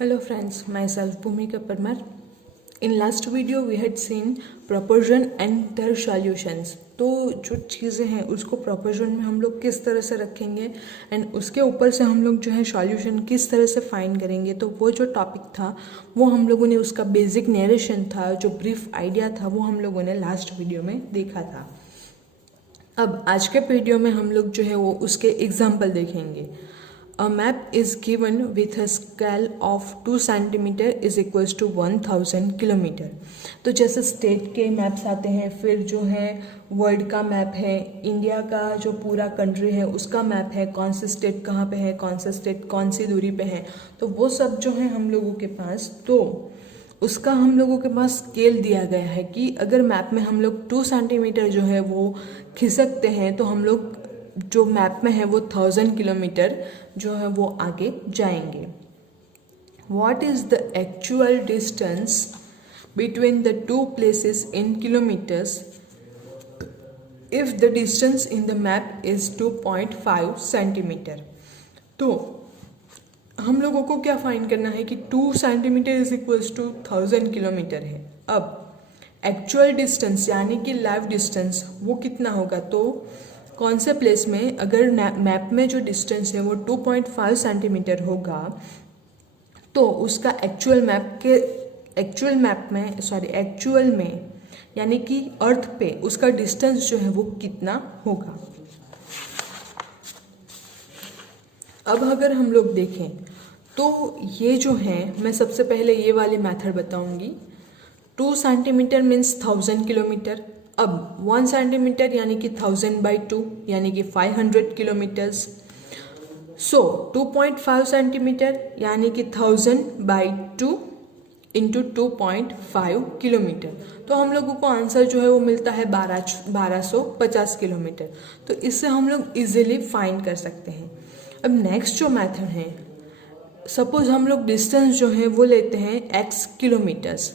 Hello friends, myself Bhumika Parmar. In last video we had seen proportion and their solutions. तो जो चीज़ें हैं उसको proportion में हम लोग किस तरह से रखेंगे एंड उसके ऊपर से हम लोग जो है सॉल्यूशन किस तरह से फाइंड करेंगे, तो वो जो टॉपिक था वो हम लोगों ने उसका बेसिक नरेशन था, जो ब्रीफ आइडिया था वो हम लोगों ने लास्ट वीडियो में देखा था। अब आज के वीडियो में हम लोग जो है वो उसके एग्जाम्पल देखेंगे। A map is given with a scale of 2 centimeter is equals to 1000 kilometre. तो जैसे स्टेट के मैप्स आते हैं, फिर जो है वर्ल्ड का मैप है, इंडिया का जो पूरा कंट्री है उसका मैप है, कौन से स्टेट कहाँ पे है, कौन सा स्टेट कौन सी दूरी पे है, तो वो सब जो है हम लोगों के पास, तो उसका हम लोगों के पास स्केल दिया गया है कि अगर मैप में हम लोग 2 सेंटीमीटर जो है वो खिसकते हैं तो हम लोग जो मैप में है वो 1000 किलोमीटर जो है वो आगे जाएंगे। What is the actual distance between the two places in kilometers if the distance in the map is 2.5 centimetre. तो हम लोगों को क्या फाइंड करना है कि 2 centimetre is equals to 1000 kilometre है। अब एक्चुअल डिस्टेंस यानी कि लाइव डिस्टेंस वो कितना होगा, तो कौन से प्लेस में अगर मैप में जो डिस्टेंस है वो 2.5 सेंटीमीटर होगा तो उसका एक्चुअल में यानी कि अर्थ पे उसका डिस्टेंस जो है वो कितना होगा। अब अगर हम लोग देखें तो ये जो है, मैं सबसे पहले ये वाली मेथड बताऊंगी। 2 सेंटीमीटर मीन्स 1000 किलोमीटर। अब 1 सेंटीमीटर यानी कि 1000/2 यानी कि 500 किलोमीटर्स। सो 2.5 सेंटीमीटर यानी कि 1000/2 इंटू 2.5 किलोमीटर। तो हम लोगों को आंसर जो है वो मिलता है 1250 किलोमीटर। तो इससे हम लोग इजीली फाइंड कर सकते हैं। अब नेक्स्ट जो मेथड है, सपोज हम लोग डिस्टेंस जो है वो लेते हैं x किलोमीटर्स।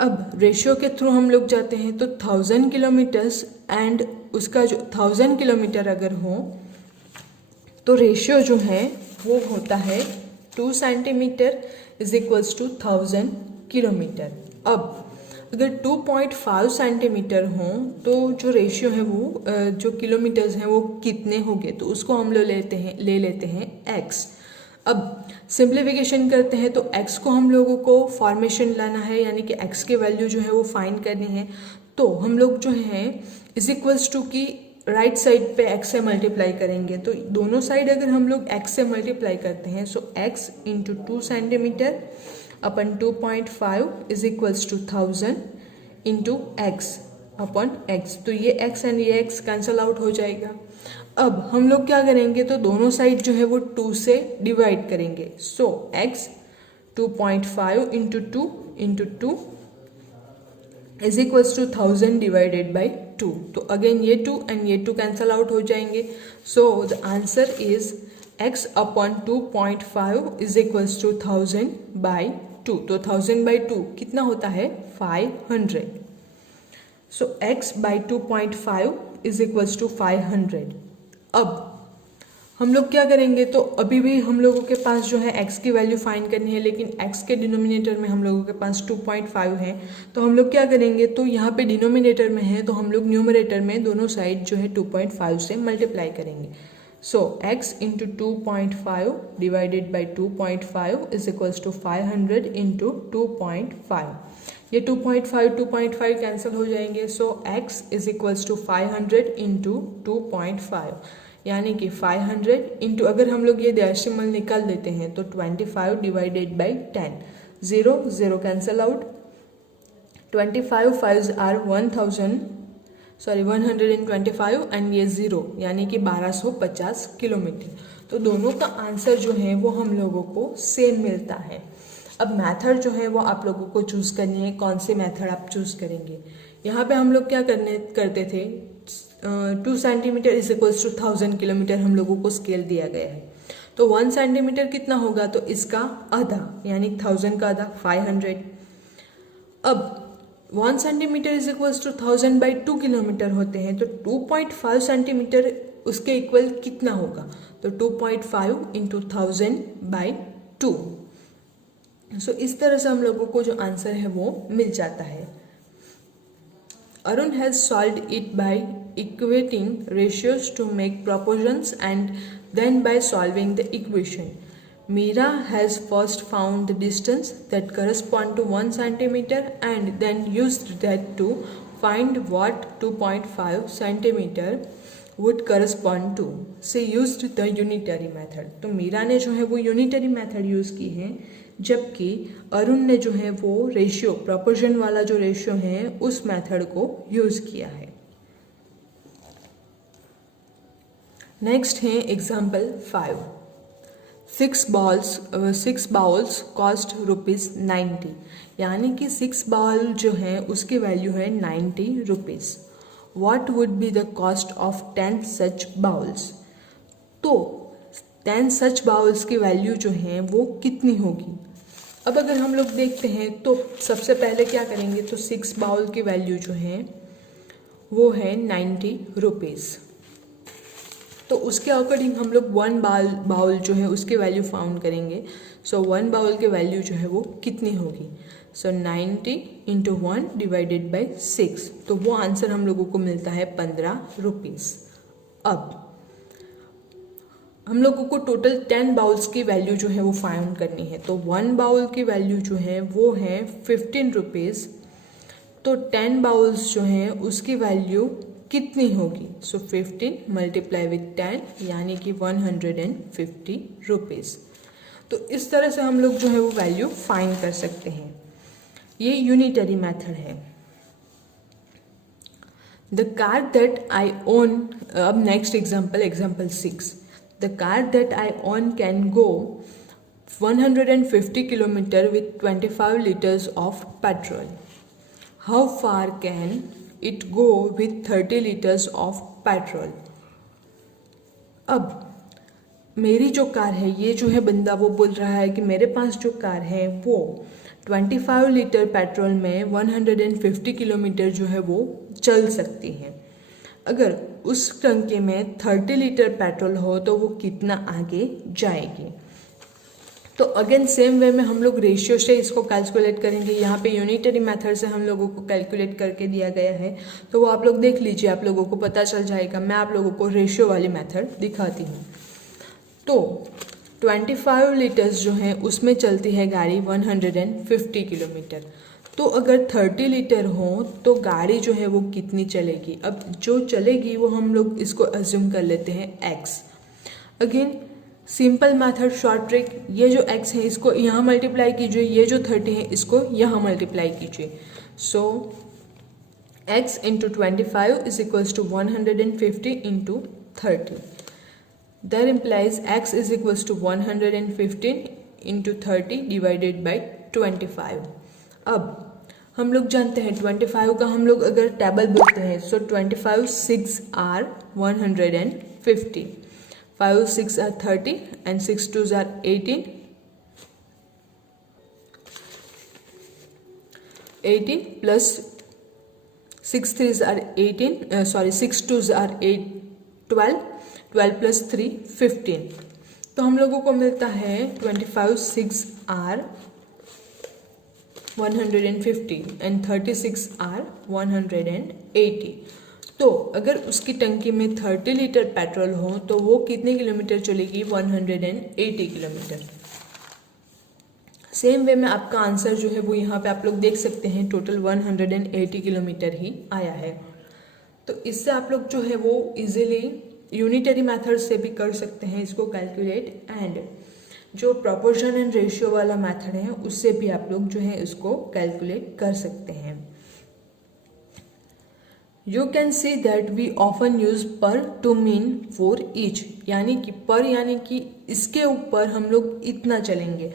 अब रेशियो के थ्रू हम लोग जाते हैं तो 1000 किलोमीटर्स एंड उसका जो 1000 किलोमीटर अगर हो तो रेशियो जो है वो होता है 2 centimetre is equals to 1000 kilometre. अब अगर 2.5 सेंटीमीटर हो तो जो रेशियो है वो जो किलोमीटर्स हैं वो कितने होंगे, तो उसको हम लोग ले लेते हैं x। अब सिंप्लीफिकेशन करते हैं तो x को हम लोगों को फॉर्मेशन लाना है यानी कि x की वैल्यू जो है वो फाइंड करनी है। तो हम लोग जो है इज इक्वल्स टू की राइट साइड पे x से मल्टीप्लाई करेंगे। तो दोनों साइड अगर हम लोग x से मल्टीप्लाई करते हैं so x into 2 centimetre upon 2.5 is equals to 1000 into x upon x। तो ये x एंड ये x कैंसल आउट हो जाएगा। अब हम लोग क्या करेंगे तो दोनों साइड जो है वो 2 से डिवाइड करेंगे। So x 2.5 into 2 is equals to 1000 divided by 2। तो अगेन ये 2 एंड ये 2 कैंसल आउट हो जाएंगे। So the answer is x upon 2.5 is equals to 1000/2। तो 1000/2 कितना होता है 500। So x by 2.5 is equals to 500। अब हम लोग क्या करेंगे तो अभी भी हम लोगों के पास जो है x की वैल्यू फाइंड करनी है, लेकिन x के डिनोमिनेटर में हम लोगों के पास 2.5 है। तो हम लोग क्या करेंगे तो यहाँ पे डिनोमिनेटर में है तो हम लोग न्यूमरेटर में दोनों साइड जो है 2.5 से मल्टीप्लाई करेंगे। So x into 2.5 divided by 2.5 is equals to 500 into 2.5। ये 2.5 कैंसिल हो जाएंगे। So x is equals to 500 into 2.5 यानी कि 500 इंटू, अगर हम लोग ये डेसिमल निकाल देते हैं तो 25 divided by 10, 0 cancel out. 25 5s are 125 and ये 0 यानी कि 1250 किलोमीटर। तो दोनों का आंसर जो है वो हम लोगों को सेम मिलता है। अब मेथड जो है वो आप लोगों को चूज़ करनी है, कौन से मेथड आप चूज़ करेंगे। यहाँ पे हम लोग क्या करते थे 2 centimetre is equals to 1000 kilometre हम लोगों को स्केल दिया गया है। तो 1 सेंटीमीटर कितना होगा तो इसका आधा यानी 1000 का आधा 500। अब 1 centimetre is equals to 1000/2 kilometre होते हैं तो 2.5 सेंटीमीटर उसके इक्वल कितना होगा, तो 2.5 इंटू 1000/2 सो इस तरह से हम लोगों को जो आंसर है वो मिल जाता है। Arun has solved it by equating ratios to make proportions and then by solving the equation. Meera has first found the distance that correspond to 1 centimeter and then used that to find what 2.5 centimeter would correspond to. She used the unitary method. तो मीरा ने जो है वो unitary method use की है, जबकि अरुण ने जो है वो रेशियो प्रोपोर्शन वाला जो रेशियो है उस मेथड को यूज़ किया है। नेक्स्ट है एग्जाम्पल 5। 6 बाउल्स कॉस्ट ₹90, यानी कि 6 बाउल जो है उसकी वैल्यू है 90 rupees. What would be the cost of 10 such bowls? तो 10 such bowls की वैल्यू जो है वो कितनी होगी। अब अगर हम लोग देखते हैं तो सबसे पहले क्या करेंगे, तो 6 बाउल की वैल्यू जो है वो है 90 रुपीज़। तो उसके अकॉर्डिंग हम लोग 1 बाउल जो है उसकी वैल्यू फाउंड करेंगे। सो 1 बाउल की वैल्यू जो है वो कितनी होगी। सो 90 इंटू 1 डिवाइडेड बाई 6, तो वो आंसर हम लोगों को मिलता है 15 रुपीज़। अब हम लोगों को टोटल 10 बाउल्स की वैल्यू जो है वो फाइंड करनी है। तो 1 बाउल की वैल्यू जो है वो है 15 रुपीज़। तो 10 बाउल्स जो हैं उसकी वैल्यू कितनी होगी। सो 15 मल्टीप्लाई विथ 10 यानी कि 150 रुपीज़। तो इस तरह से हम लोग जो है वो वैल्यू फाइंड कर सकते हैं। ये यूनिटरी मेथड है। The car that I own, अब next example 6। The car that I own can go 150 kilometre with 25 litres of petrol. How far can it go with 30 litres of petrol. अब मेरी जो car है, ये जो है बंदा वो बोल रहा है कि मेरे पास जो कार है वो 25 लीटर पेट्रोल में 150 किलोमीटर जो है वो चल सकती है। अगर उस टंकी में 30 लीटर पेट्रोल हो तो वो कितना आगे जाएगी। तो अगेन सेम वे में हम लोग रेशियो से इसको कैलकुलेट करेंगे। यहाँ पे यूनिटरी मेथड से हम लोगों को कैलकुलेट करके दिया गया है, तो वो आप लोग देख लीजिए, आप लोगों को पता चल जाएगा। मैं आप लोगों को रेशियो वाली मेथड दिखाती हूँ। तो 25 लीटर्स जो है उसमें चलती है गाड़ी 150 किलोमीटर। तो अगर 30 लीटर हो तो गाड़ी जो है वो कितनी चलेगी। अब जो चलेगी वो हम लोग इसको अज्यूम कर लेते हैं x। Again simple method, short trick, ये जो x है इसको यहाँ मल्टीप्लाई कीजिए, ये जो 30 है इसको यहाँ मल्टीप्लाई कीजिए। So x into 25 is equals to 150 into 30। That implies x is equals to 115 into 30 divided by 25। अब हम लोग जानते हैं 25 का हम लोग अगर टेबल बोलते हैं, सो 25 6 are 150, 5 6 are 30 and 6 2s are 18, 18 plus 6 3s are 18, 6 2s are 8 12, 12 plus 3 15। तो हम लोगों को मिलता है 25 6 are 150 and 36 are 180। तो अगर उसकी टंकी में 30 लीटर पेट्रोल हो तो वो कितने किलोमीटर चलेगी, 180 किलोमीटर। सेम वे में आपका आंसर जो है वो यहाँ पे आप लोग देख सकते हैं, टोटल 180 किलोमीटर ही आया है। तो इससे आप लोग जो है वो इजीली यूनिटरी मेथड से भी कर सकते हैं इसको कैलकुलेट, एंड जो प्रोपोर्शन एंड रेशियो वाला मेथड है उससे भी आप लोग जो है इसको कैलकुलेट कर सकते हैं। You can see that we often use per to mean for each, यानी कि पर यानी कि इसके ऊपर हम लोग इतना चलेंगे।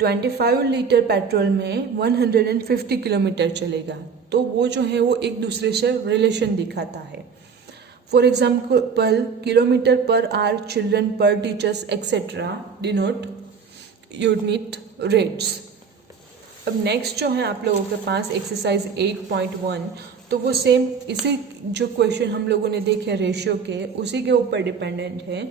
25 लीटर पेट्रोल में 150 किलोमीटर चलेगा, तो वो जो है वो एक दूसरे से रिलेशन दिखाता है। For example kilometre per hour, children per, teachers etcetera denote unit rates. अब नेक्स्ट जो है आप लोगों के पास एक्सरसाइज 8.1, तो वो सेम इसी जो क्वेश्चन हम लोगों ने देखे रेशियो के, उसी के ऊपर डिपेंडेंट है।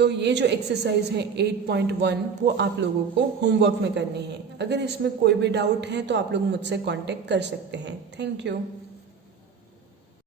तो ये जो एक्सरसाइज है 8.1 वो आप लोगों को होमवर्क में करनी है। अगर इसमें कोई भी डाउट है तो आप लोग मुझसे कांटेक्ट कर सकते हैं। Thank you.